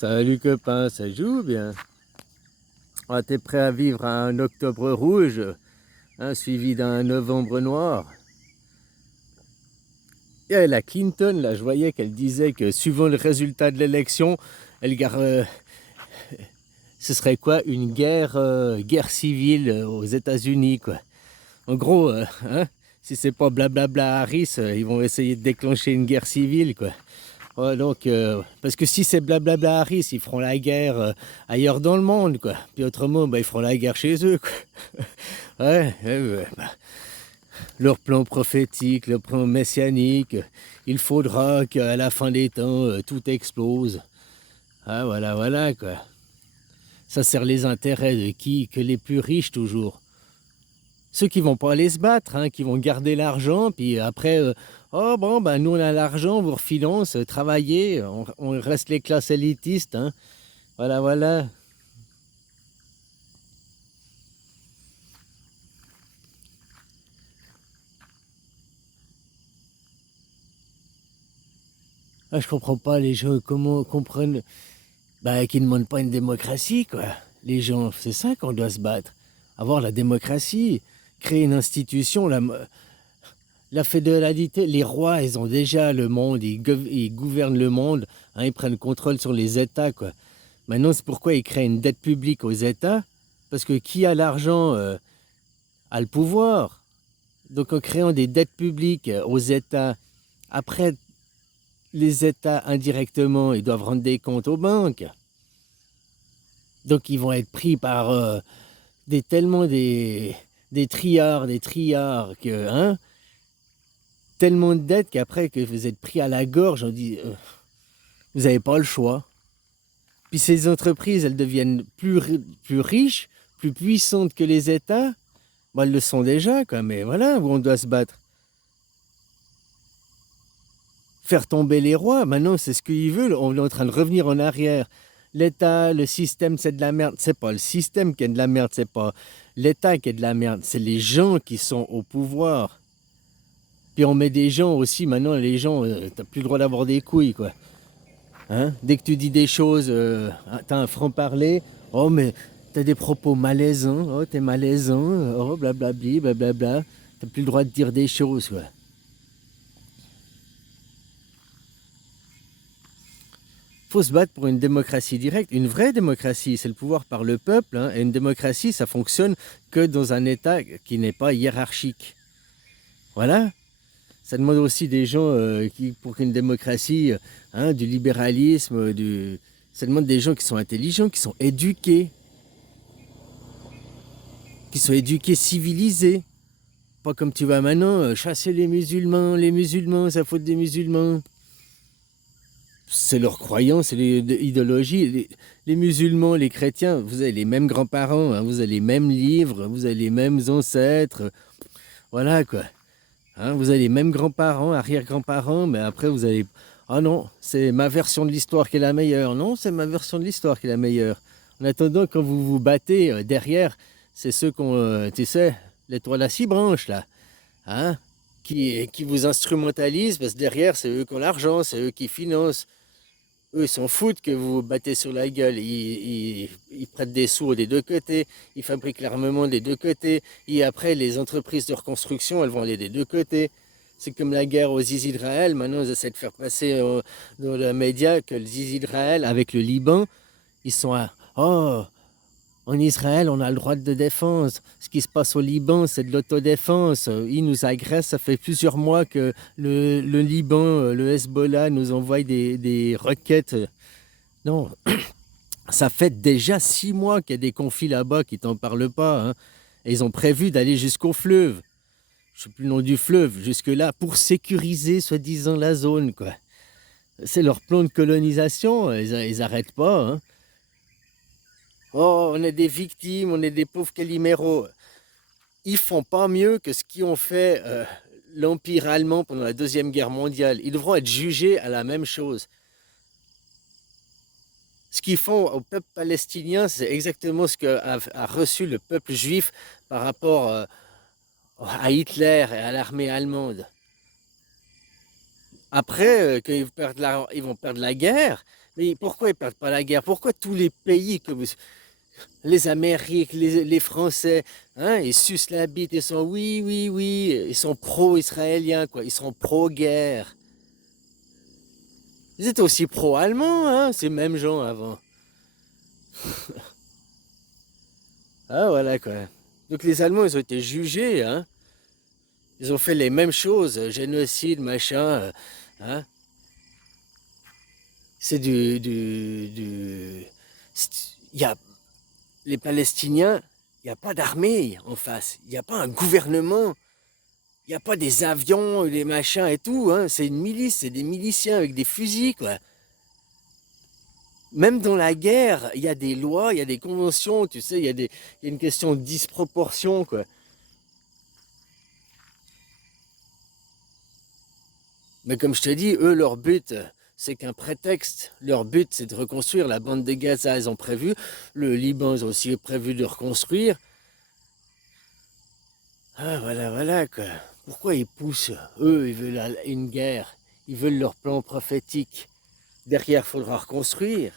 Salut copain, ça joue bien? Ah, t'es prêt à vivre un octobre rouge, hein, suivi d'un novembre noir? Et la Clinton, là, je voyais qu'elle disait que suivant le résultat de l'élection, elle ce serait quoi? Une guerre civile aux États-Unis, quoi. En gros, hein, si c'est pas blablabla Harris, ils vont essayer de déclencher une guerre civile, quoi. Ouais, donc, parce que si c'est blablabla Harris, ils feront la guerre ailleurs dans le monde, quoi. Puis autrement, bah, ils feront la guerre chez eux, quoi. Ouais, ouais, bah, leur plan prophétique, leur plan messianique, il faudra qu'à la fin des temps, tout explose. Ah, voilà, voilà, quoi. Ça sert les intérêts de qui? Que les plus riches, toujours. Ceux qui vont pas aller se battre, hein, qui vont garder l'argent, puis après, oh bon, ben nous on a l'argent, on vous refinance, travaillez, on reste les classes élitistes, hein. Voilà, voilà. Ah, je comprends pas les gens, comment comprennent, bah, qu'ils ne demandent pas une démocratie, quoi. Les gens, c'est ça qu'on doit se battre. Avoir la démocratie, créer une institution, la fédéralité, les rois, ils ont déjà le monde, ils gouvernent le monde, hein, ils prennent contrôle sur les États, quoi. Maintenant, c'est pourquoi ils créent une dette publique aux États, parce que qui a l'argent a le pouvoir. Donc en créant des dettes publiques aux États, après, les États indirectement, ils doivent rendre des comptes aux banques. Donc ils vont être pris par tellement des triards, que, hein, tellement de dettes qu'après que vous êtes pris à la gorge, on dit, vous n'avez pas le choix. Puis ces entreprises, elles deviennent plus riches, plus puissantes que les États. Bon, elles le sont déjà, quoi, mais voilà où on doit se battre. Faire tomber les rois, maintenant c'est ce qu'ils veulent, on est en train de revenir en arrière. L'État, le système, c'est de la merde. C'est pas le système qui est de la merde, c'est pas l'État qui est de la merde, c'est les gens qui sont au pouvoir. Puis on met des gens aussi, maintenant les gens, t'as plus le droit d'avoir des couilles, quoi. Hein? Dès que tu dis des choses, t'as un franc-parler, oh mais t'as des propos malaisants, oh t'es malaisant, oh blablabli, blablabla. T'as plus le droit de dire des choses, quoi. Faut se battre pour une démocratie directe, une vraie démocratie, c'est le pouvoir par le peuple, hein, et une démocratie, ça fonctionne que dans un État qui n'est pas hiérarchique. Voilà. Ça demande aussi des gens pour qu'une démocratie, hein, du libéralisme, ça demande des gens qui sont intelligents, qui sont éduqués, civilisés. Pas comme tu vas maintenant, chasser les musulmans, ça faute des musulmans. C'est leur croyance, c'est l'idéologie. Les musulmans, les chrétiens, vous avez les mêmes grands-parents, hein, vous avez les mêmes livres, vous avez les mêmes ancêtres. Voilà, quoi. Hein, vous avez les mêmes grands-parents, arrière-grands-parents, mais après vous allez... Ah non, c'est ma version de l'histoire qui est la meilleure. Non, c'est ma version de l'histoire qui est la meilleure. En attendant, quand vous vous battez derrière, c'est ceux qu'on... tu sais, l'étoile à six branches, là. Hein, qui vous instrumentalisent, parce que derrière, c'est eux qui ont l'argent, c'est eux qui financent. Eux, ils s'en foutent que vous vous battez sur la gueule. Ils prêtent des sous des deux côtés. Ils fabriquent l'armement des deux côtés. Et après, les entreprises de reconstruction, elles vont aller des deux côtés. C'est comme la guerre aux Israël. Maintenant, ils essaient de faire passer dans les médias que les Israël, avec le Liban, ils sont à... Oh, en Israël, on a le droit de défense. Ce qui se passe au Liban, c'est de l'autodéfense. Ils nous agressent. Ça fait plusieurs mois que le Liban, le Hezbollah nous envoie des roquettes. Non, ça fait déjà 6 mois qu'il y a des conflits là-bas qui t'en parlent pas, hein. Et ils ont prévu d'aller jusqu'au fleuve. Je ne sais plus le nom du fleuve, jusque-là, pour sécuriser, soi-disant, la zone, quoi. C'est leur plan de colonisation. Ils arrêtent pas, hein. Oh, on est des victimes, on est des pauvres caliméros. Ils font pas mieux que ce qu'ils ont fait l'Empire allemand pendant la Deuxième Guerre mondiale. Ils devront être jugés à la même chose. Ce qu'ils font au peuple palestinien, c'est exactement ce qu'a reçu le peuple juif par rapport à Hitler et à l'armée allemande. Après, quand ils vont perdre la guerre, Mais pourquoi ils perdent pas la guerre? Pourquoi tous les pays, comme les Amériques, les Français, hein, ils sucent la bite, ils sont oui, oui, oui, ils sont pro-israéliens, quoi, ils sont pro-guerre. Ils étaient aussi pro-allemands, hein, ces mêmes gens avant. Ah voilà quoi. Donc les Allemands, ils ont été jugés, hein. Ils ont fait les mêmes choses, génocide, machin, hein. C'est il y a les Palestiniens, il n'y a pas d'armée en face, il n'y a pas un gouvernement, il n'y a pas des avions, des machins et tout, hein. C'est une milice, c'est des miliciens avec des fusils, quoi. Même dans la guerre, il y a des lois, il y a des conventions, tu sais, il y a une question de disproportion, quoi. Mais comme je te dis, eux, leur but, c'est qu'un prétexte. Leur but, c'est de reconstruire la bande de Gaza, ils ont prévu. Le Liban, ils ont aussi prévu de reconstruire. Ah, voilà, voilà, quoi. Pourquoi ils poussent? Eux, ils veulent une guerre. Ils veulent leur plan prophétique. Derrière, il faudra reconstruire.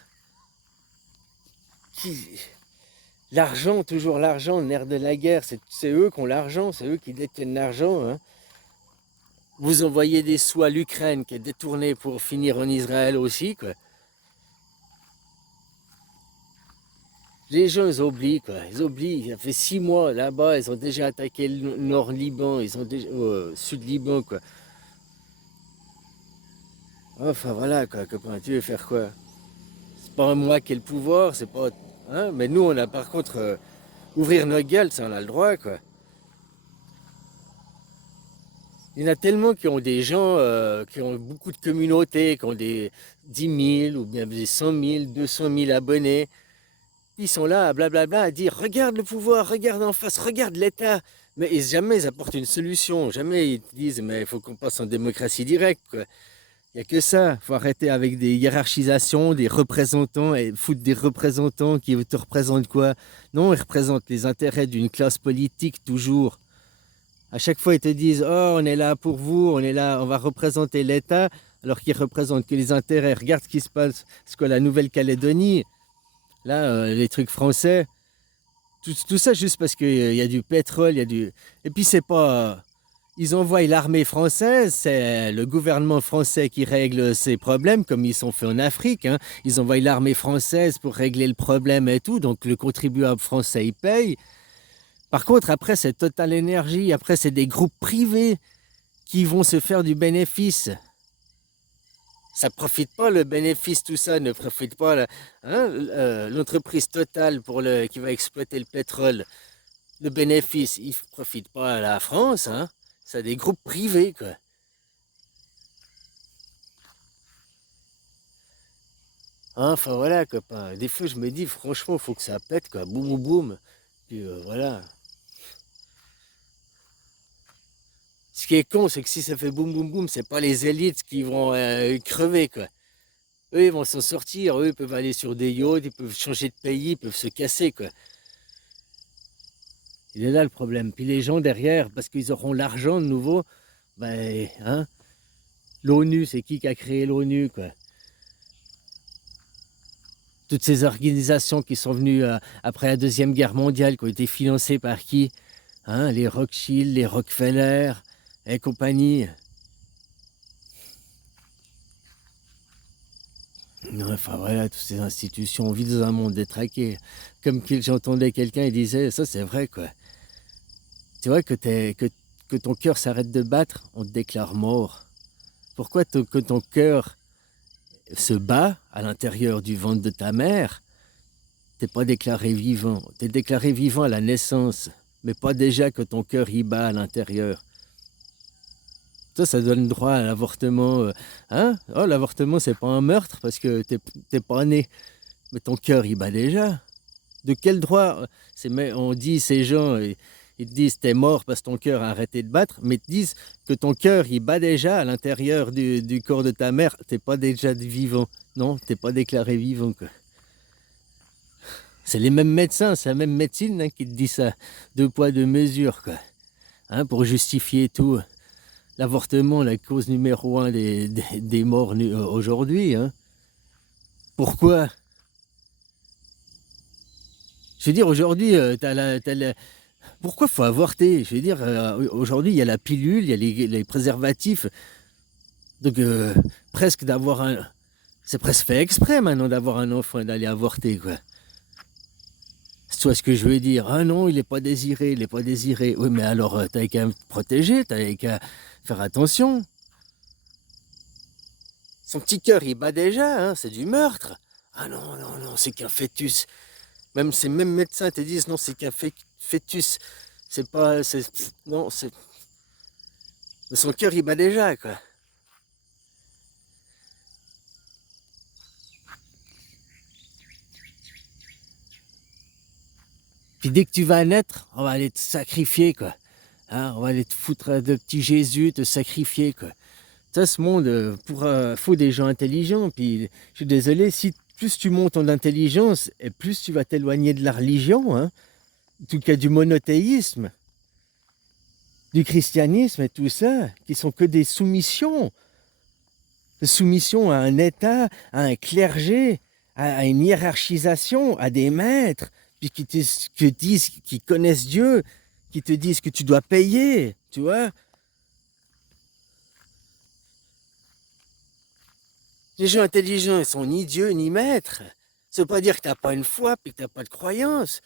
L'argent, toujours l'argent, le nerf de la guerre, c'est eux qui ont l'argent, c'est eux qui détiennent l'argent, hein. Vous envoyez des sous à l'Ukraine qui est détournée pour finir en Israël aussi, quoi. Les gens, ils oublient, quoi. Ils oublient. Ça fait 6 mois là-bas, ils ont déjà attaqué le nord Liban, ils ont déjà, sud Liban, quoi. Enfin voilà, quoi, copain, tu veux faire quoi? C'est pas moi qui ai le pouvoir, c'est pas. Hein? Mais nous, on a par contre ouvrir nos gueules, ça on a le droit, quoi. Il y en a tellement qui ont des gens qui ont beaucoup de communautés, qui ont des 10 000 ou bien des 100 000, 200 000 abonnés. Ils sont là, blablabla, à dire regarde le pouvoir, regarde en face, regarde l'État. Mais jamais ils apportent une solution. Jamais ils disent mais il faut qu'on passe en démocratie directe, quoi. Il n'y a que ça. Il faut arrêter avec des hiérarchisations, des représentants et foutre des représentants qui te représentent quoi? Non, ils représentent les intérêts d'une classe politique toujours. À chaque fois, ils te disent oh, on est là pour vous, on est là, on va représenter l'État, alors qu'ils représentent que les intérêts. Regarde ce qui se passe, ce que la Nouvelle-Calédonie. Là, les trucs français, tout ça juste parce qu'il y a du pétrole, il y a du. Et puis, c'est pas. Ils envoient l'armée française, c'est le gouvernement français qui règle ces problèmes, comme ils sont faits en Afrique, hein. Ils envoient l'armée française pour régler le problème et tout, donc le contribuable français, il paye. Par contre, après, c'est Total Energy, après, c'est des groupes privés qui vont se faire du bénéfice. Ça ne profite pas le bénéfice, tout ça ne profite pas hein, l'entreprise Total qui va exploiter le pétrole. Le bénéfice, il ne profite pas à la France, hein. C'est des groupes privés, quoi. Enfin voilà, copain. Des fois, je me dis, franchement, il faut que ça pète, quoi. Boum, boum, boum. Puis voilà. Ce qui est con, c'est que si ça fait boum, boum, boum, c'est pas les élites qui vont crever, quoi. Eux, ils vont s'en sortir. Eux, ils peuvent aller sur des yachts, ils peuvent changer de pays, ils peuvent se casser, quoi. Il est là le problème. Puis les gens derrière, parce qu'ils auront l'argent de nouveau, ben, hein, l'ONU, c'est qui a créé l'ONU, quoi. Toutes ces organisations qui sont venues après la Deuxième Guerre mondiale, qui ont été financées par qui? Hein, les Rothschild, les Rockefeller et compagnie. Enfin voilà, toutes ces institutions, on vit dans un monde détraqué. Comme j'entendais quelqu'un, il disait, ça c'est vrai, quoi. Tu vois que ton cœur s'arrête de battre, on te déclare mort. Pourquoi que ton cœur se bat à l'intérieur du ventre de ta mère, t'es pas déclaré vivant. T'es déclaré vivant à la naissance, mais pas déjà que ton cœur y bat à l'intérieur. Ça donne droit à l'avortement. Hein? Oh, l'avortement, c'est pas un meurtre parce que t'es pas né. Mais ton cœur, il bat déjà. De quel droit on dit ces gens, ils te disent t'es mort parce que ton cœur a arrêté de battre, mais ils te disent que ton cœur, il bat déjà à l'intérieur du corps de ta mère. T'es pas déjà vivant. Non, t'es pas déclaré vivant, quoi. C'est les mêmes médecins, c'est la même médecine, hein, qui te dit ça. 2 poids, 2 mesures, quoi. Hein, pour justifier tout. L'avortement, la cause numéro 1 des morts aujourd'hui, hein. Pourquoi? Je veux dire, aujourd'hui, pourquoi faut avorter? Je veux dire, aujourd'hui, il y a la pilule, il y a les préservatifs. Donc, presque d'avoir un... C'est presque fait exprès maintenant d'avoir un enfant et d'aller avorter, quoi. Tu vois ce que je veux dire? Ah non, il n'est pas désiré, il n'est pas désiré. Oui, mais alors, t'as qu'à me protéger, t'as qu'à faire attention. Son petit cœur, il bat déjà, hein, c'est du meurtre. Ah non, non, non, c'est qu'un fœtus. Même ces mêmes médecins te disent non, c'est qu'un fœtus. C'est pas. Non, c'est. Son cœur, il bat déjà, quoi. Puis dès que tu vas naître, on va aller te sacrifier, quoi. Hein, on va aller te foutre de petit Jésus, te sacrifier, quoi. Ça, ce monde, faut des gens intelligents. Puis, je suis désolé, si plus tu montes en intelligence, et plus tu vas t'éloigner de la religion, hein, en tout cas du monothéisme, du christianisme et tout ça, qui sont que des soumissions. Des soumissions à un État, à un clergé, à une hiérarchisation, à des maîtres, puis qui te disent, qui connaissent Dieu, qui te disent que tu dois payer, tu vois. Les gens intelligents, ils sont ni Dieu ni maître. Ça veut pas dire que tu n'as pas une foi puis que tu n'as pas de croyance.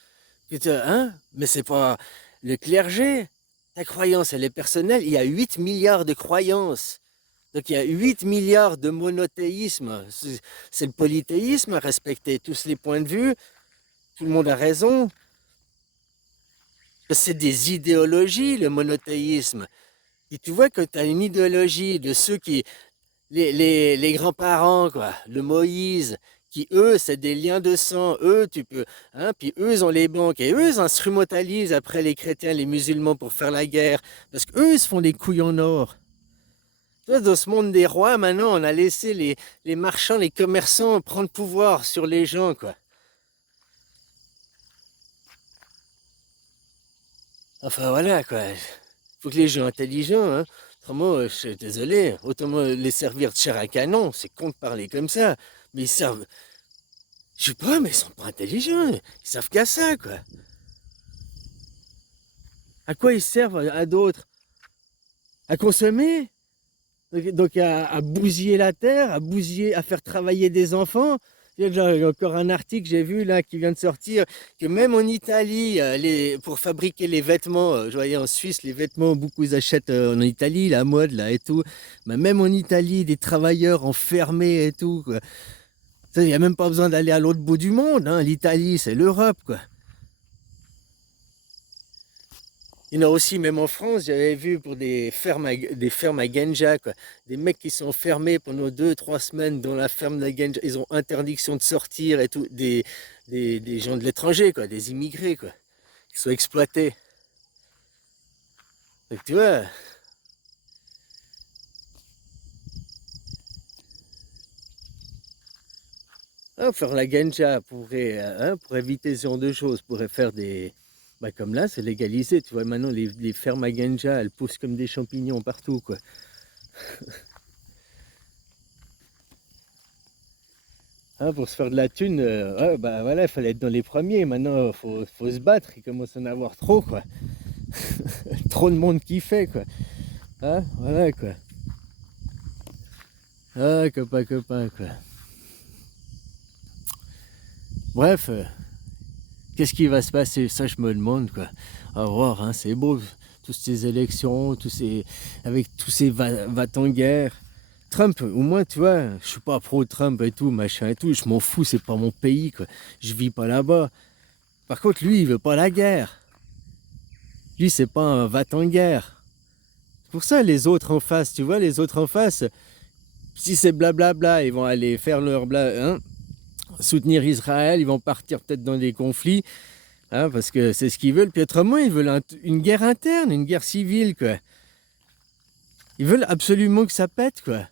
Hein? Mais c'est pas le clergé. Ta croyance, elle est personnelle. Il y a 8 milliards de croyances. Donc il y a 8 milliards de monothéisme. C'est le polythéisme à respecter tous les points de vue. Tout le monde a raison. C'est des idéologies, le monothéisme. Et tu vois que tu as une idéologie de ceux qui, les grands-parents, quoi, le Moïse, qui eux, c'est des liens de sang, eux, tu peux, hein, puis eux, ils ont les banques, et eux, ils instrumentalisent après les chrétiens, les musulmans pour faire la guerre, parce qu'eux, ils se font des couilles en or. Tu vois, dans ce monde des rois, maintenant, on a laissé les marchands, les commerçants prendre pouvoir sur les gens, quoi. Enfin, voilà, quoi. Faut que les gens intelligents, hein. Autrement, je suis désolé, autrement les servir de chair à canon, c'est con de parler comme ça. Mais ils servent, je sais pas, mais ils sont pas intelligents. Ils savent qu'à ça, quoi. À quoi ils servent à d'autres? À consommer? Donc à bousiller la terre, à bousiller, à faire travailler des enfants. Il y a encore un article que j'ai vu là qui vient de sortir que même en Italie, pour fabriquer les vêtements, je voyais en Suisse les vêtements, beaucoup ils achètent en Italie, la mode là et tout. Mais même en Italie, des travailleurs enfermés et tout, quoi. Il n'y a même pas besoin d'aller à l'autre bout du monde, hein. L'Italie, c'est l'Europe, quoi. Il y en a aussi, même en France, j'avais vu pour des fermes à Genja, quoi. Des mecs qui sont fermés pendant 2, 3 semaines dans la ferme de Genja. Ils ont interdiction de sortir et tout. Des gens de l'étranger, quoi, des immigrés, quoi, qui sont exploités. Donc, tu vois, hein, faire la Genja pourrait, hein, pour éviter ce genre de choses, pourrait faire des. Bah, comme là, c'est légalisé. Tu vois, maintenant, les fermes à Genja, elles poussent comme des champignons partout, quoi. Hein, pour se faire de la thune, ouais, bah voilà, il fallait être dans les premiers. Maintenant, faut se battre. Il commence à en avoir trop, quoi. Trop de monde qui fait, quoi. Hein, voilà, quoi. Ah, copain, copain, quoi. Bref, qu'est-ce qui va se passer? Ça, je me demande, quoi. À voir, hein, c'est beau, toutes ces élections, avec tous ces va-t-en-guerre. Trump, au moins, tu vois, je suis pas pro-Trump et tout, machin et tout, je m'en fous, c'est pas mon pays, quoi. Je vis pas là-bas. Par contre, lui, il veut pas la guerre. Lui, c'est pas un va-t-en-guerre. C'est pour ça, les autres en face, tu vois, les autres en face, si c'est blablabla, ils vont aller faire leur hein, soutenir Israël, ils vont partir peut-être dans des conflits, hein, parce que c'est ce qu'ils veulent. Puis autrement, ils veulent une guerre interne, une guerre civile, quoi. Ils veulent absolument que ça pète, quoi.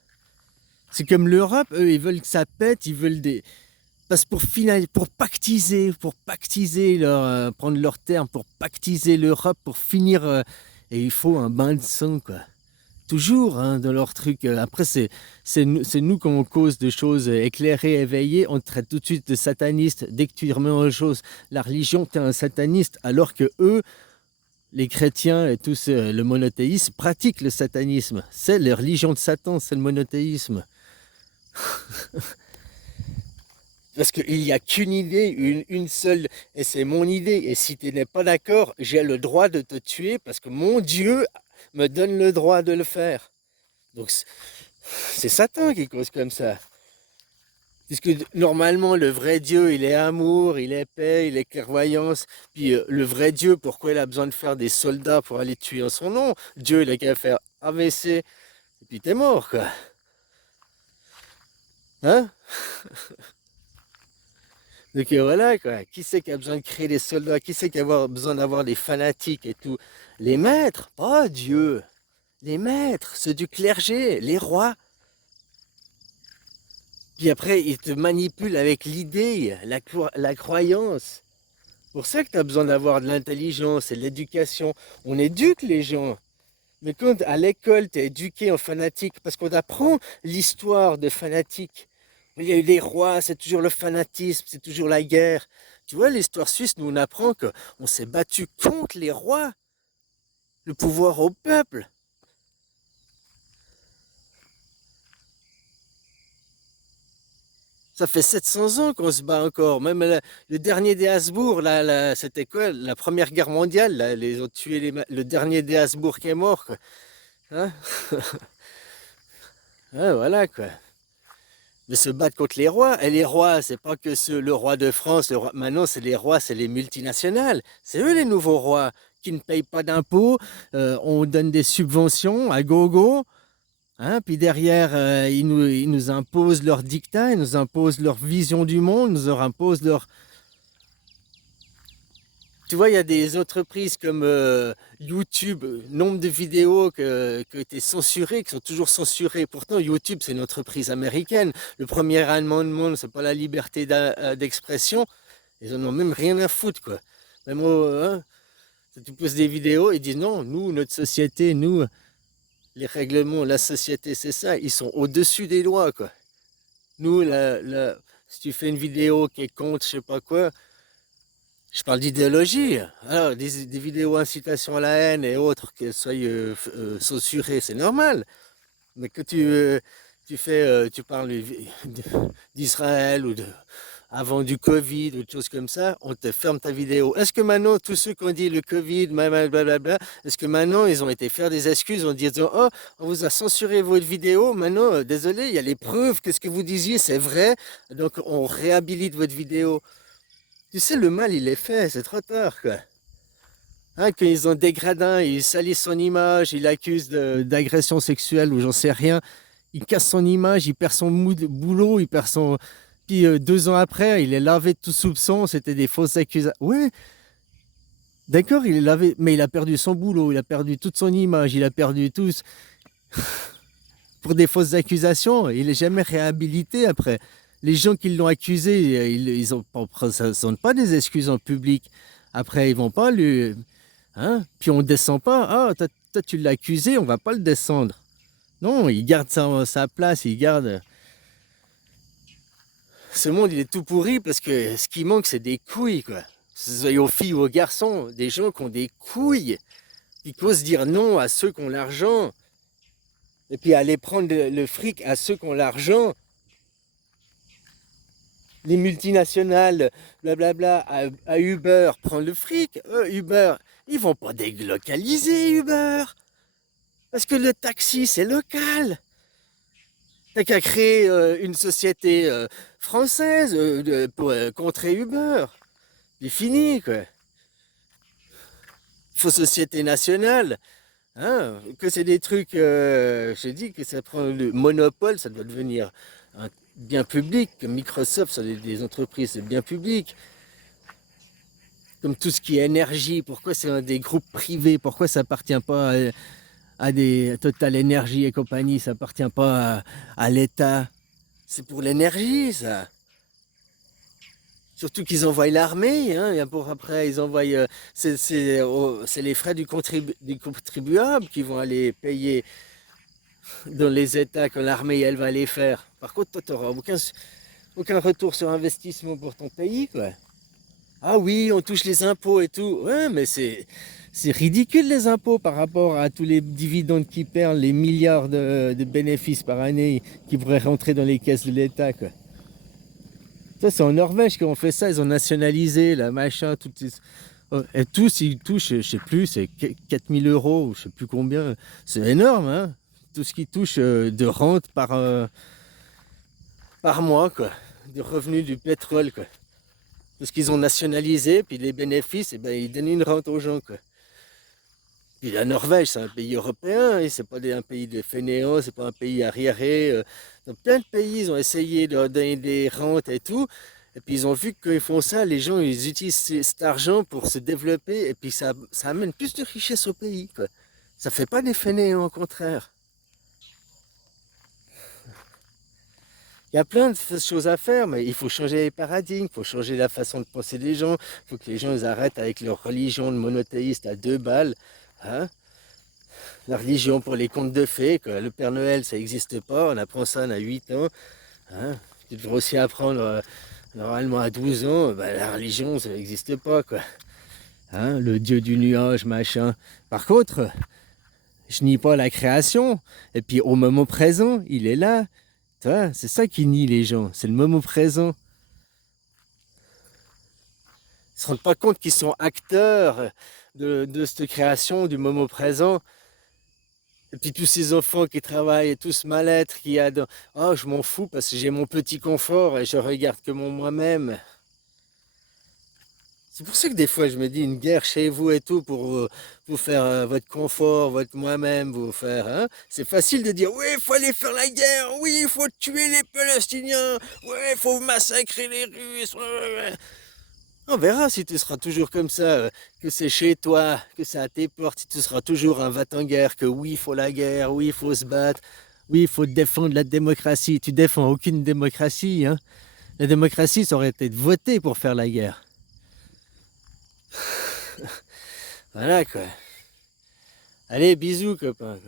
C'est comme l'Europe, eux, ils veulent que ça pète, ils veulent des... Parce que pour pactiser prendre leur terme, pour pactiser l'Europe, pour finir... et il faut un bain de sang, quoi. Toujours, hein, dans leur truc. Après, c'est nous quand on cause de choses éclairées, éveillées, on te traite tout de suite de sataniste. Dès que tu remets en chose la religion, tu es un sataniste. Alors que eux, les chrétiens et tous le monothéisme, pratiquent le satanisme. C'est la religion de Satan, c'est le monothéisme. Parce qu'il n'y a qu'une idée, une seule, et c'est mon idée. Et si tu n'es pas d'accord, j'ai le droit de te tuer parce que mon Dieu me donne le droit de le faire. Donc c'est Satan qui cause comme ça. Puisque normalement, le vrai Dieu, il est amour, il est paix, il est clairvoyance. Puis le vrai Dieu, pourquoi il a besoin de faire des soldats pour aller tuer en son nom? Dieu, il a qu'à faire AVC, et puis t'es mort, quoi. Hein? Donc voilà, quoi. Qui c'est qui a besoin de créer des soldats? Qui c'est qui a besoin d'avoir des fanatiques et tout? Les maîtres, pas Dieu. Les maîtres, ceux du clergé, les rois. Puis après, ils te manipulent avec l'idée, la croyance. C'est pour ça que tu as besoin d'avoir de l'intelligence et de l'éducation. On éduque les gens. Mais quand à l'école, tu es éduqué en fanatique, parce qu'on apprend l'histoire de fanatiques. Il y a eu les rois, c'est toujours le fanatisme, c'est toujours la guerre. Tu vois, l'histoire suisse, nous, on apprend qu'on s'est battu contre les rois, le pouvoir au peuple. Ça fait 700 ans qu'on se bat encore. Même le dernier des Habsbourg, c'était quoi? La Première Guerre mondiale, là, ils ont tué le dernier des Habsbourg qui est mort, quoi. Hein? Ouais, voilà, quoi. Mais se battre contre les rois. Et les rois, c'est pas que le roi de France, maintenant c'est les rois, c'est les multinationales. C'est eux les nouveaux rois qui ne payent pas d'impôts. On donne des subventions à gogo. Hein, puis derrière, ils nous imposent leur dictat, ils nous imposent leur vision du monde, ils nous imposent leur... Tu vois, il y a des entreprises comme YouTube, nombre de vidéos qui ont été censurées, qui sont toujours censurées. Pourtant, YouTube, c'est une entreprise américaine. Le premier amendement, c'est pas la liberté d'expression. Ils en ont même rien à foutre, quoi. Même hein, si tu poses des vidéos, ils disent non, nous, notre société, nous, les règlements, la société, c'est ça. Ils sont au-dessus des lois, quoi. Nous, si tu fais une vidéo qui est contre, je sais pas quoi, je parle d'idéologie. Alors, des vidéos incitation à la haine et autres qui soient censurées, c'est normal. Mais que tu parles d'Israël ou avant du Covid ou de choses comme ça, on te ferme ta vidéo. Est-ce que maintenant, tous ceux qui ont dit le Covid, blablabla, est-ce que maintenant ils ont été faire des excuses en disant oh, on vous a censuré votre vidéo, maintenant, désolé, il y a les preuves que ce que vous disiez c'est vrai, donc on réhabilite votre vidéo. Tu sais, le mal il est fait, c'est trop tard, quoi. Hein, quand ils ont dégradé un, ils salissent son image, ils l'accusent d'agression sexuelle ou j'en sais rien, il casse son image, il perd son boulot, il perd son... Puis 2 ans après, il est lavé de tout soupçon, c'était des fausses accusations. Ouais, d'accord, il est lavé, mais il a perdu son boulot, il a perdu toute son image, il a perdu tout pour des fausses accusations, il n'est jamais réhabilité après. Les gens qui l'ont accusé, ils ont, ça ne sont pas des excuses en public. Après, ils vont pas lui... Hein? Puis on descend pas. Ah, toi, tu l'as accusé, on va pas le descendre. Non, il garde sa place, il garde... Ce monde, il est tout pourri parce que ce qui manque, c'est des couilles, quoi. Que ce soit aux filles ou aux garçons, des gens qui ont des couilles, qui osent dire non à ceux qui ont l'argent, et puis aller prendre le fric à ceux qui ont l'argent. Les multinationales, blablabla, à Uber, prendre le fric. Uber, ils vont pas délocaliser Uber. Parce que le taxi, c'est local. T'as qu'à créer une société française pour contrer Uber. C'est fini, quoi. Faut société nationale. Hein, que c'est des trucs, je dis que ça prend le monopole, ça doit devenir un bien public. Comme Microsoft, c'est des entreprises de bien public. Comme tout ce qui est énergie, pourquoi c'est des groupes privés, pourquoi ça appartient pas à des Total Energy et compagnie, ça appartient pas à l'État. C'est pour l'énergie, ça. Surtout qu'ils envoient l'armée, hein, et pour après, ils envoient. C'est les frais du contribuable qui vont aller payer. dans les États que l'armée elle va les faire. Par contre, toi, tu n'auras aucun retour sur investissement pour ton pays, quoi. Ah oui, on touche les impôts et tout. Ouais, mais c'est ridicule les impôts par rapport à tous les dividendes qui perdent, les milliards de bénéfices par année qui pourraient rentrer dans les caisses de l'État, quoi. Ça, c'est en Norvège qu'on fait ça, ils ont nationalisé, la machin, tout. Et tous, ils touchent, je sais plus, c'est 4000 euros, je sais plus combien. C'est énorme, hein. Tout ce qu'ils touchent de rente par mois, quoi. De revenus du pétrole, quoi. Tout ce qu'ils ont nationalisé, puis les bénéfices, eh ben, ils donnent une rente aux gens, quoi. Puis la Norvège, c'est un pays européen, et c'est pas un pays de fainéants, c'est pas un pays arriéré. Dans plein de pays, ils ont essayé de leur donner des rentes et tout. Et puis ils ont vu qu'ils font ça, les gens, ils utilisent cet argent pour se développer, et puis ça amène plus de richesse au pays, quoi. Ça fait pas des fainéants, au contraire. Il y a plein de choses à faire, mais il faut changer les paradigmes, il faut changer la façon de penser des gens, il faut que les gens ils arrêtent avec leur religion de monothéiste à 2 balles. Hein. La religion pour les contes de fées, que le Père Noël ça n'existe pas, on apprend ça on a 8 ans. Hein. Tu devrais aussi apprendre normalement à 12 ans, la religion ça n'existe pas, quoi. Hein, le dieu du nuage, machin. Par contre, je nie pas la création, et puis au moment présent, il est là. C'est ça qui nie les gens, c'est le moment présent. Ils ne se rendent pas compte qu'ils sont acteurs de cette création du moment présent. Et puis tous ces enfants qui travaillent et tout ce mal-être qu'il y a dans... Oh, je m'en fous parce que j'ai mon petit confort et je regarde que mon moi-même. C'est pour ça que des fois je me dis une guerre chez vous et tout pour vous faire votre confort, votre moi-même, vous faire. Hein. C'est facile de dire oui, il faut aller faire la guerre, oui, il faut tuer les Palestiniens, oui, il faut massacrer les Russes. On verra si tu seras toujours comme ça, que c'est chez toi, que c'est à tes portes, si tu seras toujours un va-t-en-guerre, que oui, il faut la guerre, oui, il faut se battre, oui, il faut défendre la démocratie. Tu défends aucune démocratie, hein. La démocratie, ça aurait été de voter pour faire la guerre. Voilà, quoi. Allez, bisous, copain.